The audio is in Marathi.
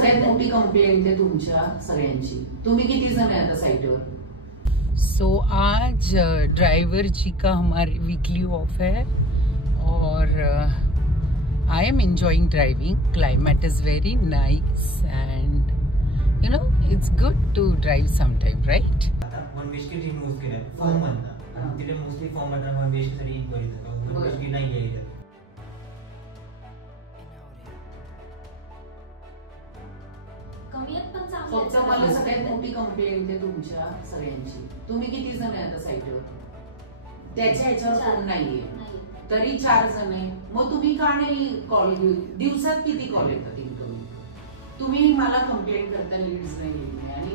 सगळ्यात मोठी कंप्लेंट आहे तुमच्या सगळ्यांची. तुम्ही किती जण आहे आता साइटवर? सो आज ड्राइवर जी का हमारी वीकली ऑफ है और I am enjoying driving. Climate is very nice and you know it's good to drive sometime, right? One वेस्टी रिमूव्ह केलं फॉर्म मधला तिथे मोस्टली फॉर्म मधला वन वेस्टी साठी बघितलं वन वेस्टी नाही आहे. फक्त मला सगळ्यात मोठी कंप्लेंट आहे तुमच्या सगळ्यांची. तुम्ही किती जण आहे आता साइटवर? त्याच्या ह्याच्यावर फोन नाहीये तरी 4 जण आहे. मग तुम्ही का नाही कॉल घेऊ? दिवसात किती कॉल येतात इन्कमिंग? तुम्ही मला कंप्लेंट करता लीड्स नाही आणि